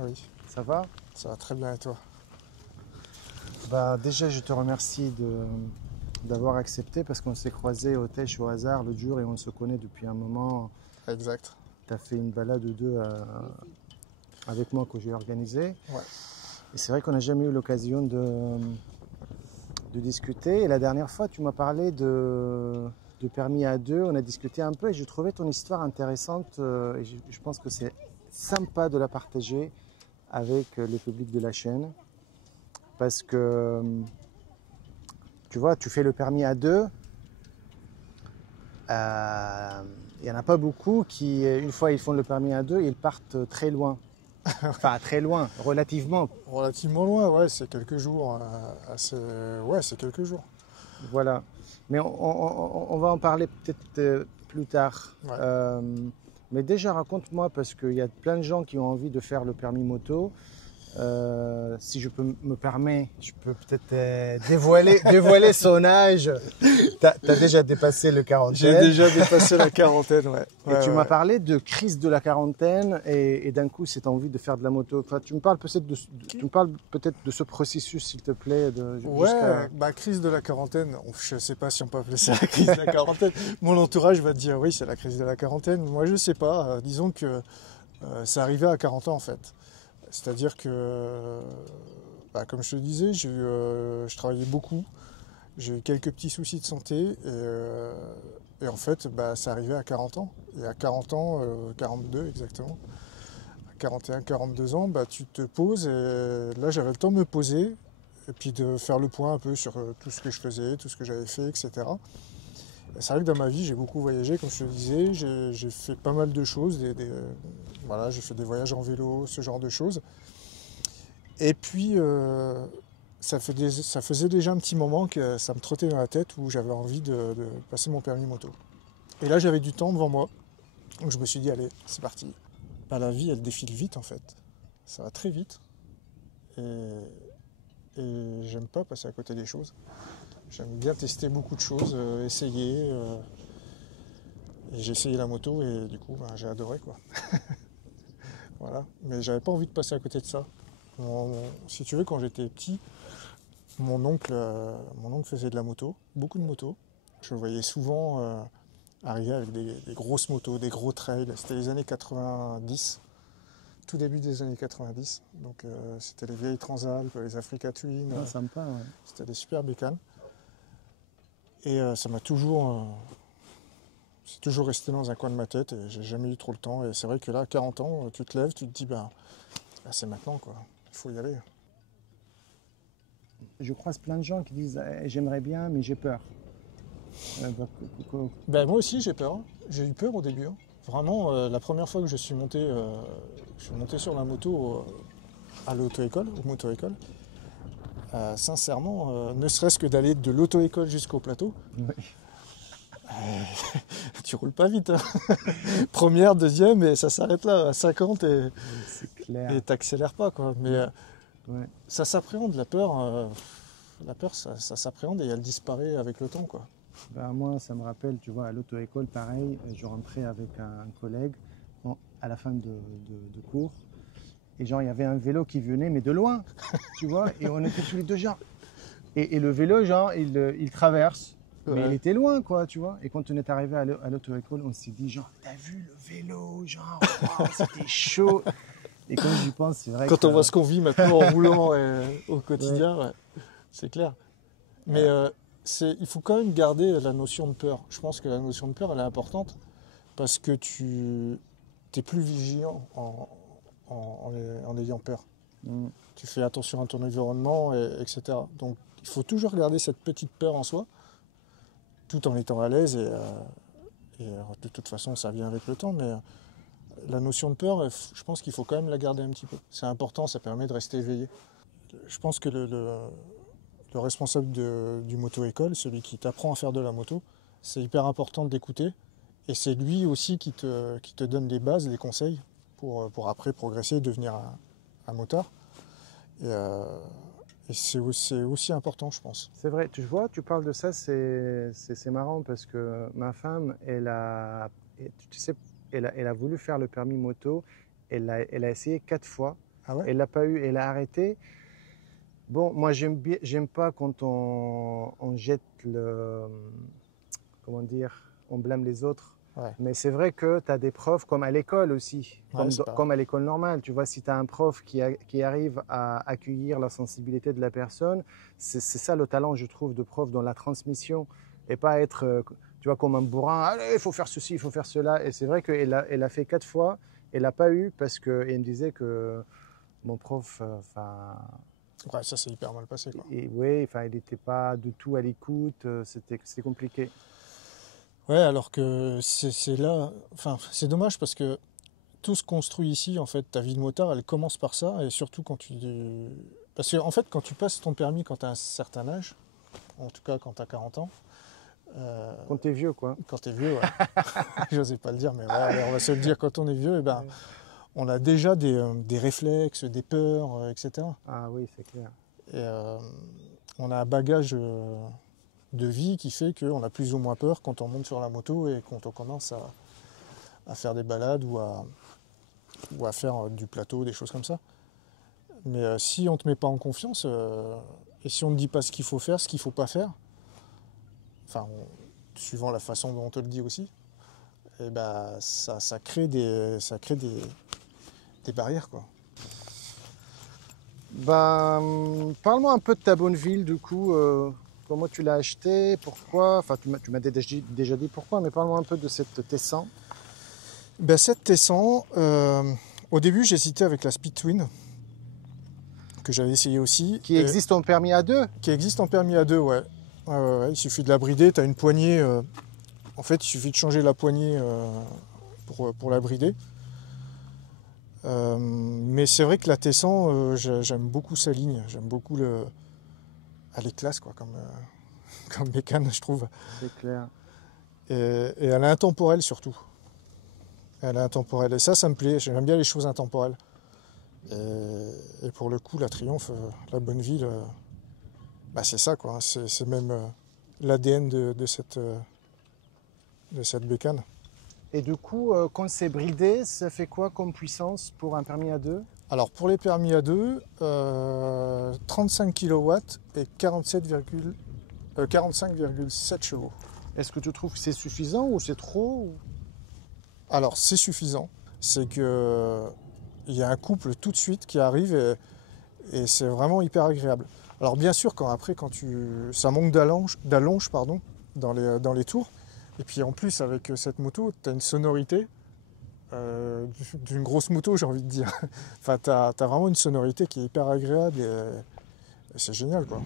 Oui, Ça va? ça va très bien et toi? Bah, déjà, je te remercie d'avoir accepté parce qu'on s'est croisés au Tèche au hasard l'autre jour et on se connaît depuis un moment. Exact. Tu as fait une balade ou deux avec moi que j'ai organisée. Ouais, Et c'est vrai qu'on n'a jamais eu l'occasion de discuter. Et la dernière fois, tu m'as parlé de permis à deux. On a discuté un peu et je trouvais ton histoire intéressante. Et je pense que c'est sympa de la partager avec le public de la chaîne. Parce que, tu vois, tu fais le permis à deux. Il n'y en a pas beaucoup qui, une fois ils font le permis à deux, ils partent très loin. Enfin, très loin, relativement. relativement loin, ouais, c'est quelques jours. Ouais, c'est quelques jours. Voilà. Mais on va en parler peut-être plus tard. Ouais. Mais déjà, raconte-moi, parce qu'il y a plein de gens qui ont envie de faire le permis moto. Si je peux me permettre, je peux peut-être dévoiler son âge. Tu as déjà dépassé le J'ai quarantaine. déjà dépassé la quarantaine, ouais. Et tu m'as Ouais. parlé de crise de la quarantaine et d'un coup, c'est envie de faire de la moto. Enfin, tu me parles peut-être de ce processus, s'il te plaît, Ouais, bah crise de la quarantaine, je sais pas si on peut appeler ça la crise de la quarantaine. Mon entourage va te dire oui, c'est la crise de la quarantaine. Moi, je sais pas. Disons que c'est arrivé à 40 ans en fait. C'est-à-dire que, bah, comme je te disais, je travaillais beaucoup. J'ai eu quelques petits soucis de santé et en fait, bah, c'est arrivé à 40 ans. Et à 40 ans, 42 exactement, à 41, 42 ans, bah, tu te poses et là j'avais le temps de me poser et puis de faire le point un peu sur tout ce que je faisais, tout ce que j'avais fait, etc. Et c'est vrai que dans ma vie, j'ai beaucoup voyagé, comme je te le disais, j'ai fait pas mal de choses, voilà, j'ai fait des voyages en vélo, ce genre de choses. Et puis, ça faisait déjà un petit moment que ça me trottait dans la tête où j'avais envie de passer mon permis moto. Et là, j'avais du temps devant moi, donc je me suis dit, allez, c'est parti. Bah, la vie, elle défile vite en fait. Ça va très vite. Et, et j'aime pas passer à côté des choses. J'aime bien tester beaucoup de choses, essayer. Et j'ai essayé la moto et du coup, bah, j'ai adoré quoi. Voilà. Mais j'avais pas envie de passer à côté de ça. Si tu veux, quand j'étais petit, mon oncle faisait de la moto, beaucoup de motos. Je le voyais souvent arriver avec des grosses motos, des gros trails. C'était les années 90, tout début des années 90. Donc c'était les vieilles Transalp, les Africa Twin. Ah, sympa, ouais. C'était des super bécanes. Et ça m'a c'est toujours resté dans un coin de ma tête et j'ai jamais eu trop le temps. Et c'est vrai que là, à 40 ans, tu te lèves, tu te dis, bah c'est maintenant quoi, il faut y aller. Je croise plein de gens qui disent j'aimerais bien, mais j'ai peur. Bah, Ben, moi aussi j'ai peur, hein. J'ai eu peur au début, hein. Vraiment, la première fois que je suis monté sur la moto à l'auto-école, aux moto-école, sincèrement, ne serait-ce que d'aller de l'auto-école jusqu'au plateau, oui. tu roules pas vite, hein. Première, deuxième, et ça s'arrête là, à 50 C'est clair. et t'accélères pas, quoi. Mais Ouais. ça s'appréhende, la peur ça s'appréhende et elle disparaît avec le temps, quoi. Ben, moi, ça me rappelle, tu vois, à l'auto-école, pareil, je rentrais avec un collègue à la fin de cours. Et genre, il y avait un vélo qui venait, mais de loin, tu vois, et on était tous les deux, genre. Et le vélo, genre, il traverse, mais il Ouais. était loin, quoi, tu vois. Et quand on est arrivé à l'auto-école, on s'est dit, genre, t'as vu le vélo, genre, waouh, c'était chaud. Et quand j'y pense, c'est vrai Quand que. on voit ce qu'on vit maintenant en roulant au Ouais, quotidien, ouais, c'est clair. Mais il faut quand même garder la notion de peur. Je pense que la notion de peur, elle est importante parce que tu es plus vigilant en ayant peur. mm, Tu fais attention à ton environnement, etc. Donc il faut toujours garder cette petite peur en soi, tout en étant à l'aise. De toute façon, ça vient avec le temps. Mais la notion de peur, je pense qu'il faut quand même la garder un petit peu. C'est important, ça permet de rester éveillé. Je pense que le responsable du moto-école, celui qui t'apprend à faire de la moto, c'est hyper important de l'écouter. Et c'est lui aussi qui te donne des bases, des conseils pour après progresser et devenir un motard. Et c'est aussi important, je pense. c'est vrai, tu vois, tu parles de ça, c'est marrant parce que ma femme, tu sais, elle a voulu faire le permis moto, elle a essayé 4 fois. Ah ouais? Elle l'a pas eu, elle a arrêté. Bon, moi, j'aime pas quand on jette comment dire, on blâme les autres. Ouais. Mais c'est vrai que tu as des profs comme à l'école aussi, Ouais, c'est pas- comme à l'école normale. Tu vois, si tu as un prof qui arrive à accueillir la sensibilité de la personne, c'est ça le talent, je trouve, de prof dans la transmission. Et pas être, tu vois, comme un bourrin, allez, il faut faire ceci, il faut faire cela. Et c'est vrai qu'elle a fait 4 fois, elle n'a pas eu parce qu'elle me disait que mon prof, Ouais, ça c'est hyper mal passé, quoi. oui, il n'était pas du tout à l'écoute, c'était compliqué. Ouais, alors que c'est là, enfin, c'est dommage parce que tout se construit ici, en fait. Ta vie de motard, elle commence par ça, et surtout quand parce que, en fait, quand tu passes ton permis quand tu as un certain âge, en tout cas quand tu as 40 ans, Quand tu es vieux, quoi. quand tu es vieux, ouais. J'osais pas le dire, mais ouais, allez, on va se le dire, quand on est vieux, eh ben, on a déjà des réflexes, des peurs, etc. Ah oui, c'est clair. Et on a un bagage de vie qui fait qu'on a plus ou moins peur quand on monte sur la moto et quand on commence à faire des balades ou à faire du plateau, des choses comme ça. Mais si on ne te met pas en confiance et si on ne te dit pas ce qu'il faut faire, ce qu'il ne faut pas faire, enfin, suivant la façon dont on te le dit aussi, et ben, ça crée des barrières, quoi. Parle-moi un peu de ta bonne ville, du coup. Comment tu l'as acheté? Pourquoi? Enfin, tu m'as déjà dit pourquoi, mais parle-moi un peu de cette T100. Ben, cette T100, au début, j'hésitais avec la Speed Twin, que j'avais essayé aussi. Qui existe en permis A2? Qui existe en permis A2, ouais. Ouais. Il suffit de la brider, tu as une poignée. En fait, il suffit de changer la poignée pour la brider. Mais c'est vrai que la T100, j'aime beaucoup sa ligne. J'aime beaucoup elle est classe, quoi, comme bécane, je trouve. C'est clair. Et elle est intemporelle surtout. Elle est intemporelle. Et ça me plaît. J'aime bien les choses intemporelles. Et pour le coup, la Triumph, la Bonneville, c'est ça, quoi. C'est même l'ADN de cette bécane. Et du coup, quand c'est bridé, ça fait quoi comme puissance pour un permis A2? Alors pour les permis A2, 35 kW et 45,7 chevaux. Est-ce que tu trouves que c'est suffisant ou c'est trop? Alors c'est suffisant. C'est que il y a un couple tout de suite qui arrive et c'est vraiment hyper agréable. Alors bien sûr, quand ça manque d'allonge dans les tours. Et puis en plus avec cette moto, tu as une sonorité d'une grosse moto, j'ai envie de dire. Enfin, tu as vraiment une sonorité qui est hyper agréable et c'est génial, quoi.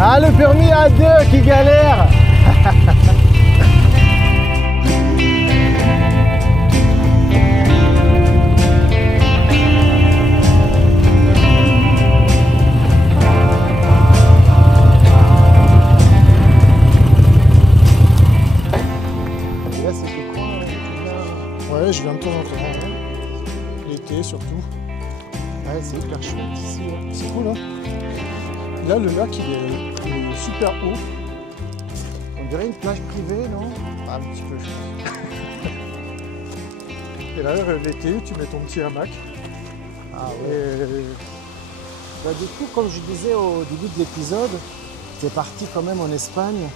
Ah, le permis A2 qui galère. Ouais, je viens de temps en temps, l'été surtout. Ouais, c'est hyper chouette ici. Ouais. C'est cool, hein. Là, le lac, il est super haut. On dirait une plage privée, non? Un petit peu, je pense. Et là, l'été, tu mets ton petit hamac. Ah ouais. Du coup, comme je disais au début de l'épisode, tu es parti quand même en Espagne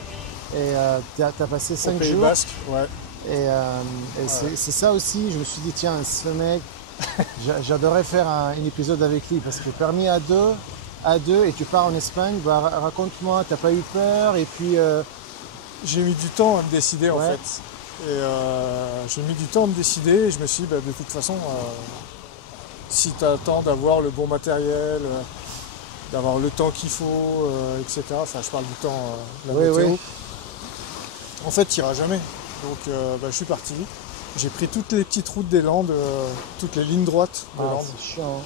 et tu as passé 5 jours. Au Pays Basque, ouais. Et c'est ça aussi, je me suis dit, tiens, ce mec, j'adorerais faire un épisode avec lui parce que permis A2 et tu pars en Espagne, raconte-moi, t'as pas eu peur? Et puis j'ai mis du temps à me décider, en fait. Et j'ai mis du temps à me décider et je me suis dit, de toute façon, si tu attends d'avoir le bon matériel, d'avoir le temps qu'il faut, etc. Enfin, je parle du temps, la météo. Oui. En fait, tu n'iras jamais. Donc je suis parti. J'ai pris toutes les petites routes des Landes, toutes les lignes droites des Landes c'est chiant.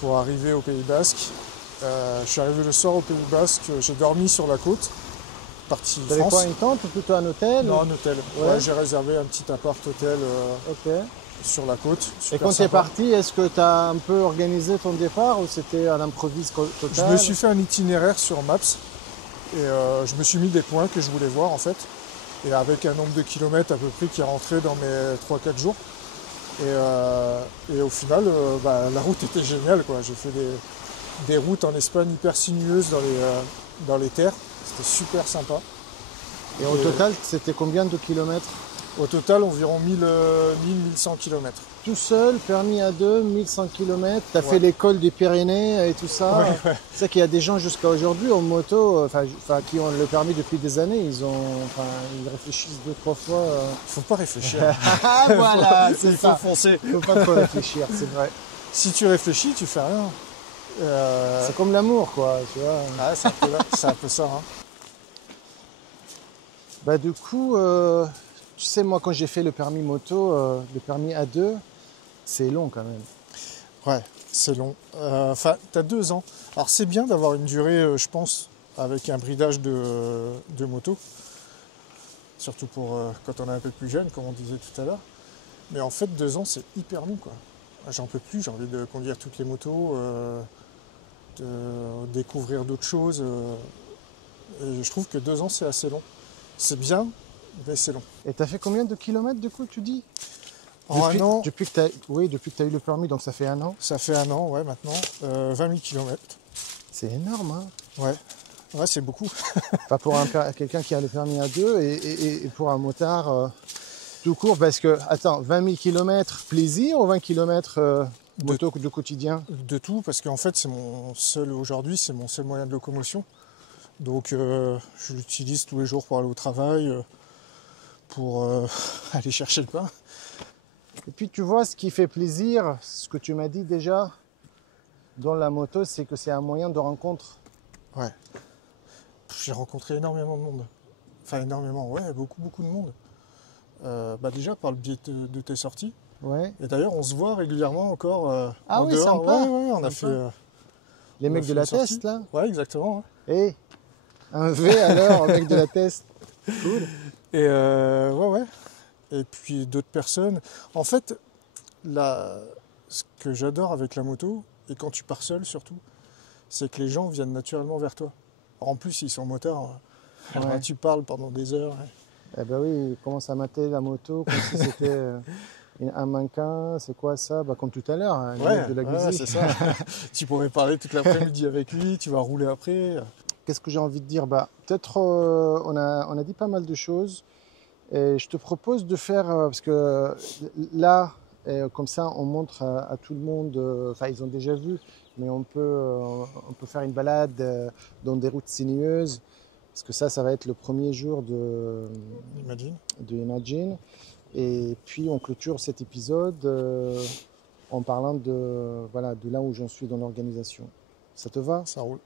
pour arriver au Pays Basque. Je suis arrivé le soir au Pays Basque, j'ai dormi sur la côte partie T'avais France. quoi, une tente ou plutôt un hôtel? Non, un hôtel. Ouais. Ouais, j'ai réservé un petit appart-hôtel Ok. sur la côte. Et Super quand tu es sympa. parti, est-ce que tu as un peu organisé ton départ ou c'était à l'improviste Je total? me suis fait un itinéraire sur Maps et je me suis mis des points que je voulais voir en fait. Et avec un nombre de kilomètres à peu près qui est rentré dans mes 3-4 jours. Et au final, la route était géniale, quoi. J'ai fait des routes en Espagne hyper sinueuses dans les terres. C'était super sympa. Et au total, c'était combien de kilomètres? Au total, environ 1000-1100 km. Tout seul, permis à deux, 1100 km. Tu as Ouais. fait l'école des Pyrénées et tout ça. Ouais, ouais. C'est ça qu'il y a des gens jusqu'à aujourd'hui en moto, qui ont le permis depuis des années. Ils réfléchissent 2-3 fois. Faut pas réfléchir. Ah voilà, c'est Il faut ça. foncer. Il faut pas trop réfléchir, c'est vrai. Si tu réfléchis, tu fais rien. C'est comme l'amour, quoi. Tu vois. Ah, c'est un peu ça. Hein. Bah, du coup, tu sais, moi, quand j'ai fait le permis moto, le permis A2, c'est long quand même. Ouais, c'est long. Enfin, tu as 2 ans. Alors, c'est bien d'avoir une durée, je pense, avec un bridage de moto. Surtout pour quand on est un peu plus jeune, comme on disait tout à l'heure. Mais en fait, 2 ans, c'est hyper long, quoi. J'en peux plus, j'ai envie de conduire toutes les motos, de découvrir d'autres choses. Et je trouve que 2 ans, c'est assez long. C'est bien, mais c'est long. Et tu as fait combien de kilomètres, du coup, tu dis? En un an, Depuis que tu as eu le permis, donc ça fait 1 an. ça fait 1 an, ouais, maintenant, 20 000 km. C'est énorme, hein. Ouais, c'est beaucoup. Pas pour quelqu'un qui a le permis A2 et pour un motard tout court, parce que, attends, 20 000 km plaisir ou 20 km moto de quotidien? De tout, parce qu'en fait, aujourd'hui, c'est mon seul moyen de locomotion. Donc, je l'utilise tous les jours pour aller au travail, pour aller chercher le pain. Et puis, tu vois, ce qui fait plaisir, ce que tu m'as dit déjà, dans la moto, c'est que c'est un moyen de rencontre. Ouais. J'ai rencontré énormément de monde. Enfin, énormément, ouais, beaucoup de monde. Déjà par le biais de tes sorties. Ouais. Et d'ailleurs, on se voit régulièrement encore Ah en oui, dehors. sympa. Ouais, on a Sympa. fait. Les On mecs a de fait la une sortie. Test, là. Ouais, exactement. Ouais. Et un V alors, mec de la Test. Cool. Et ouais. Et puis d'autres personnes. En fait, ce que j'adore avec la moto, et quand tu pars seul surtout, c'est que les gens viennent naturellement vers toi. Alors, en plus, ils sont motards. Alors là, Ouais. tu parles pendant des heures. Eh ben oui, il commence à mater la moto comme si c'était un mannequin. C'est quoi ça? Bah, comme tout à l'heure, hein, les mecs de la Ouais, Guzzi. c'est ça. Tu pourrais parler toute l'après-midi avec lui, tu vas rouler après. Qu'est-ce que j'ai envie de dire? Bah, peut-être on a dit pas mal de choses. Et je te propose de faire, parce que là, comme ça, on montre à tout le monde, enfin, ils ont déjà vu, mais on peut faire une balade dans des routes sinueuses, parce que ça va être le premier jour Imagine. de Imagine. Et puis, on clôture cet épisode en parlant de là où j'en suis dans l'organisation. Ça te va? Ça roule.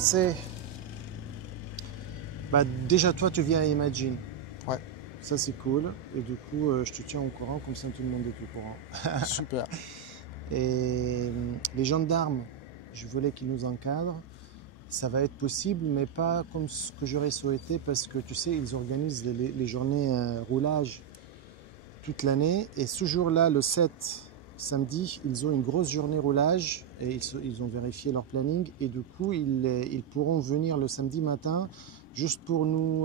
pensé, bah, déjà toi tu viens à Imagine. Ouais. Ça c'est cool. Et du coup, je te tiens au courant, comme ça tout le monde est au courant. Super. Et les gendarmes, je voulais qu'ils nous encadrent. Ça va être possible, mais pas comme ce que j'aurais souhaité, parce que tu sais, ils organisent les journées roulage toute l'année. Et ce jour-là, le 7 samedi, ils ont une grosse journée roulage et ils ont vérifié leur planning. Et du coup, ils pourront venir le samedi matin juste pour nous...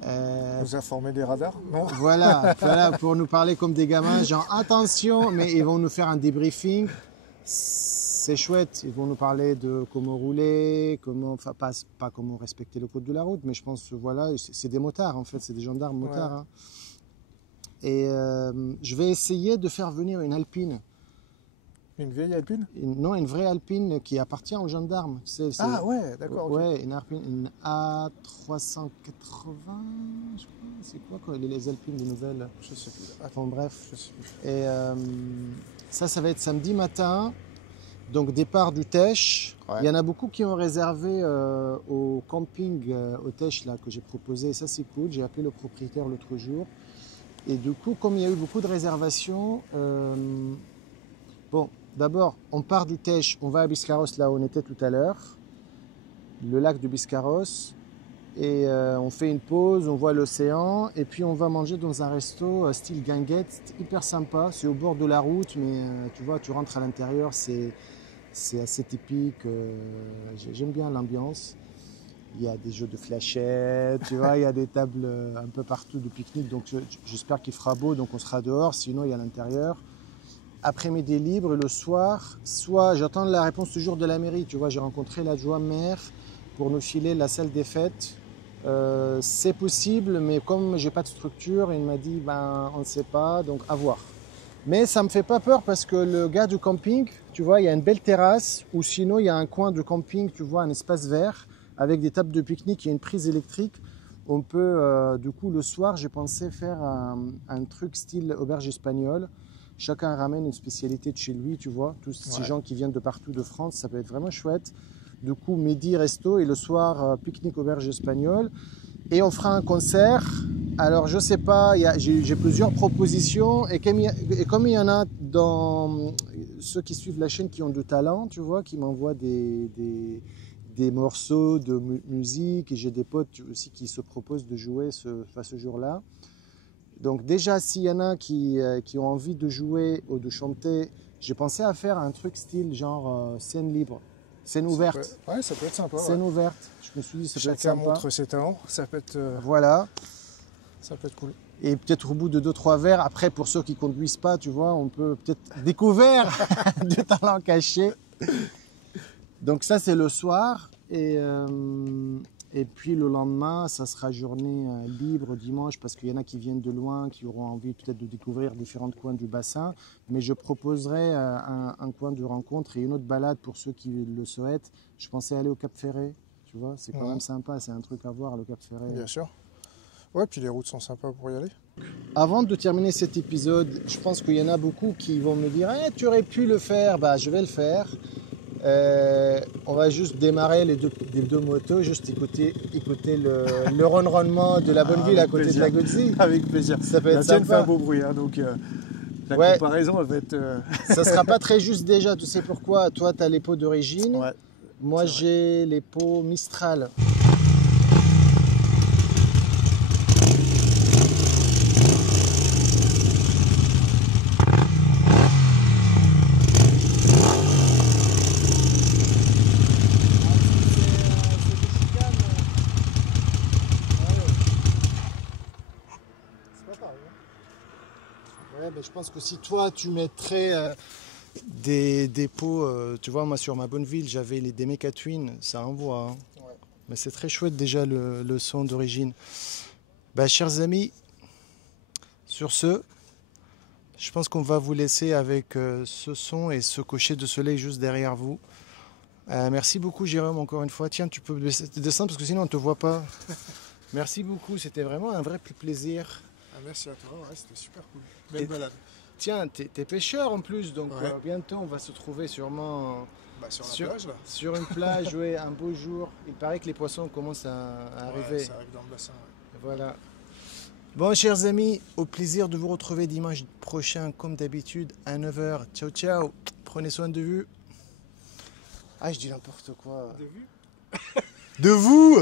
Vous informer des radars? Non? Voilà, pour nous parler comme des gamins, genre attention, mais ils vont nous faire un débriefing. C'est chouette, ils vont nous parler de comment rouler, comment, enfin pas comment respecter le code de la route, mais je pense voilà, c'est des motards en fait, c'est des gendarmes motards. Ouais. Hein. Et je vais essayer de faire venir une Alpine. Une vieille Alpine? Non, une vraie Alpine qui appartient aux gendarmes. Ah ouais, d'accord. Ouais, okay. Une Alpine, une A380, je crois. C'est quoi les Alpines de nouvelles? Je sais plus. Enfin bref. Je sais plus. Et ça va être samedi matin. Donc départ du Teche. Ouais. Il y en a beaucoup qui ont réservé au camping au Teche là, que j'ai proposé. Ça c'est cool. J'ai appelé le propriétaire l'autre jour. Et du coup, comme il y a eu beaucoup de réservations, bon, d'abord, on part du Teche, on va à Biscarros, là où on était tout à l'heure, le lac de Biscarros, et on fait une pause, on voit l'océan, et puis on va manger dans un resto style guinguette, hyper sympa, c'est au bord de la route, mais tu vois, tu rentres à l'intérieur, c'est assez typique, j'aime bien l'ambiance. Il y a des jeux de fléchettes, tu vois, il y a des tables un peu partout de pique-nique, donc j'espère qu'il fera beau, donc on sera dehors, sinon il y a à l'intérieur. Après-midi libre, le soir, soit j'attends la réponse toujours de la mairie, tu vois, j'ai rencontré l'adjoint maire pour nous filer la salle des fêtes. C'est possible, mais comme j'ai pas de structure, il m'a dit, ben on ne sait pas, donc à voir. Mais ça me fait pas peur parce que le gars du camping, tu vois, il y a une belle terrasse, ou sinon il y a un coin de camping, tu vois, un espace vert, avec des tables de pique-nique et une prise électrique. On peut, du coup, le soir, j'ai pensé faire un truc style auberge espagnole. Chacun ramène une spécialité de chez lui, tu vois. Tous ces gens qui viennent de partout de France, ça peut être vraiment chouette. Du coup, midi, resto et le soir, pique-nique auberge espagnole. Et on fera un concert. Alors, je sais pas, j'ai plusieurs propositions. Et comme il y en a dans ceux qui suivent la chaîne qui ont du talent, tu vois, qui m'envoient des morceaux de musique, et j'ai des potes aussi qui se proposent de jouer ce jour-là. Donc déjà, s'il y en a qui ont envie de jouer ou de chanter, j'ai pensé à faire un truc style genre scène libre, scène ouverte. Ouais, ça peut être sympa. Scène ouverte, je me suis dit ça peut être sympa. Chacun montre ses talents, ça peut être... Voilà. Ça peut être cool. Et peut-être au bout de 2-3 verres, après pour ceux qui ne conduisent pas, tu vois, on peut peut-être découvrir du talent caché. Donc ça c'est le soir et puis le lendemain ça sera journée libre dimanche parce qu'il y en a qui viennent de loin, qui auront envie peut-être de découvrir différents coins du bassin. Mais je proposerai un coin de rencontre et une autre balade pour ceux qui le souhaitent. Je pensais aller au Cap Ferret, tu vois, c'est quand même sympa, c'est un truc à voir le Cap Ferret. Bien sûr. Ouais, puis les routes sont sympas pour y aller. Avant de terminer cet épisode, je pense qu'il y en a beaucoup qui vont me dire tu aurais pu le faire, bah je vais le faire. On va juste démarrer les deux motos, juste écouter le ronronnement de la bonne ville à côté de la Gozzi. Avec plaisir. Ça peut être sympa. fait un beau bruit, hein, donc la comparaison elle va être... Ça sera pas très juste déjà, tu sais pourquoi? Toi tu as les pots d'origine, moi j'ai les pots Mistral. Je pense que si toi tu mettrais des pots, tu vois, moi sur ma bonne ville j'avais des Mecha Twin, ça envoie. Hein. Ouais. Mais c'est très chouette déjà le son d'origine. Chers amis, sur ce, je pense qu'on va vous laisser avec ce son et ce cocher de soleil juste derrière vous. Merci beaucoup Jérôme encore une fois. Tiens, tu peux descendre parce que sinon on ne te voit pas. Merci beaucoup, c'était vraiment un vrai plaisir. Merci à toi, c'était super cool. Belle balade. tiens, t'es pêcheur en plus, donc Ouais. bientôt on va se trouver sûrement Bah, sur la sur, plage là. sur une plage, ouais, un beau jour. Il paraît que les poissons commencent à arriver. Ouais, ça arrive dans le bassin. Ouais. Voilà. Bon, chers amis, au plaisir de vous retrouver dimanche prochain, comme d'habitude, à 9 h. Ciao, ciao. Prenez soin de vous. Ah, je dis n'importe quoi. De vue. De vous!